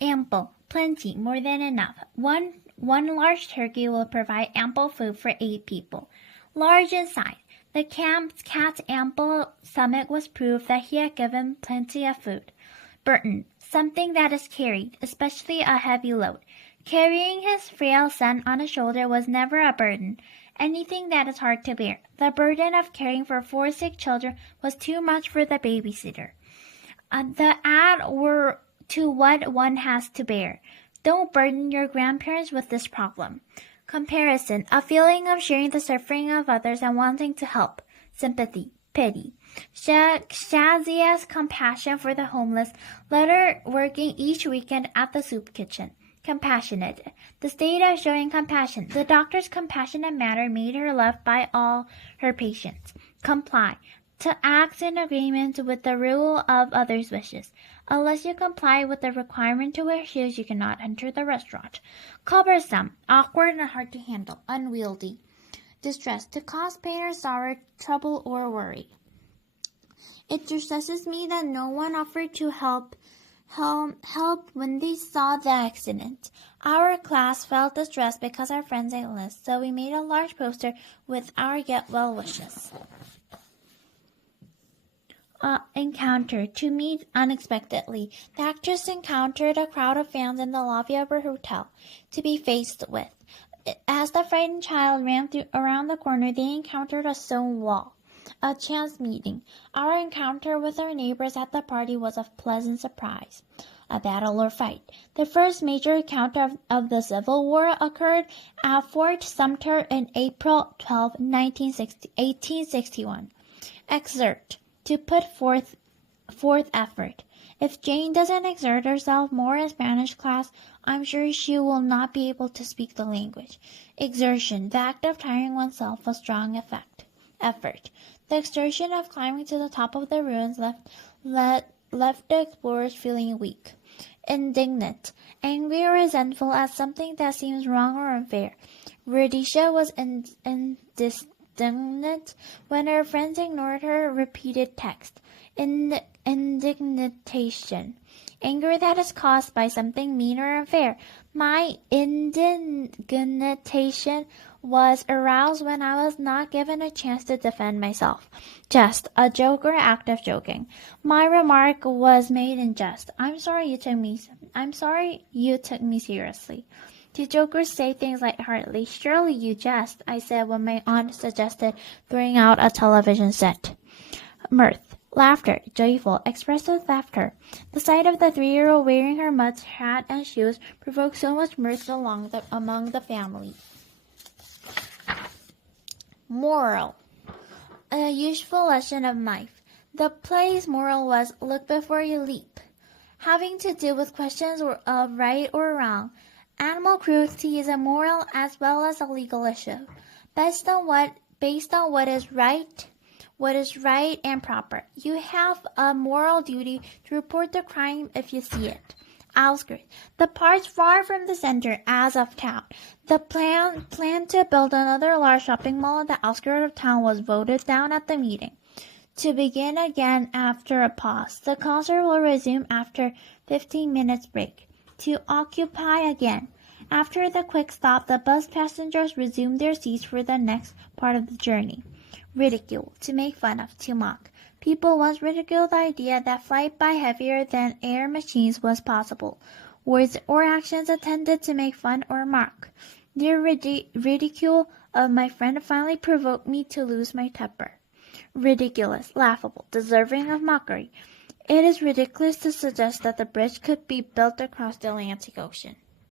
Ample, plenty, more than enough. One large turkey will provide ample food for 8 people. Large in size. The cat's ample stomach was proof that he had given plenty of food. Burden, something that is carried, especially a heavy load. Carrying his frail son on his shoulder was never a burden. Anything that is hard to bear. The burden of caring for 4 sick children was too much for the babysitter. The add were to what one has to bear. Don't burden your grandparents with this problem. Comparison, a feeling of sharing the suffering of others and wanting to help. Sympathy, pity. Shazia's compassion for the homeless led her working each weekend at the soup kitchen. Compassionate, the state of showing compassion. The doctor's compassionate manner made her loved by all her patients. Comply, to act in agreement with the rule of others' wishes. Unless you comply with the requirement to wear shoes, you cannot enter the restaurant. Cumbersome, awkward and hard to handle, unwieldy. Distress, to cause pain or sorrow, trouble or worry. It distresses me that no one offered to help when they saw the accident. Our class felt distressed because our friends ate less, so we made a large poster with our get well wishes. Encounter, to meet unexpectedly. The actress encountered a crowd of fans in the lobby of her hotel to be faced with. As the frightened child ran around the corner, they encountered a stone wall. A chance meeting. Our encounter with our neighbors at the party was a pleasant surprise. A battle or fight. The first major encounter of the Civil War occurred at Fort Sumter in April 12, 1861. Exert, to put forth effort. If Jane doesn't exert herself more in Spanish class, I'm sure she will not be able to speak the language. Exertion, the act of tiring oneself with strong effort. The exertion of climbing to the top of the ruins left the explorers feeling weak. Indignant, angry or resentful at something that seems wrong or unfair. Rhodesia was indignant when her friends ignored her repeated text. Indignation, anger that is caused by something mean or unfair. My indignation was aroused when I was not given a chance to defend myself. Jest, a joke or act of joking. My remark was made in jest. I'm sorry you took me seriously. Do jokers say things lightheartedly? Surely you jest, I said when my aunt suggested throwing out a television set. Mirth, laughter, joyful, expressive laughter. The sight of the 3-year-old wearing her mud's hat and shoes provoked so much mirth among the family. Moral, a useful lesson of life. The play's moral was, look before you leap. Having to do with questions of right or wrong. Animal cruelty is a moral as well as a legal issue, based on what is right and proper. You have a moral duty to report the crime if you see it. Outskirts, the parts far from the center as of town. The plan to build another large shopping mall on the outskirts of town was voted down at the meeting. To begin again after a pause. The concert will resume after 15 minutes break. To occupy again. After the quick stop, the bus passengers resumed their seats for the next part of the journey. Ridicule, to make fun of, to mock. People once ridiculed the idea that flight by heavier than air machines was possible. Words or actions intended to make fun or mock. Their ridicule of my friend finally provoked me to lose my temper. Ridiculous, laughable, deserving of mockery. It is ridiculous to suggest that the bridge could be built across the Atlantic Ocean.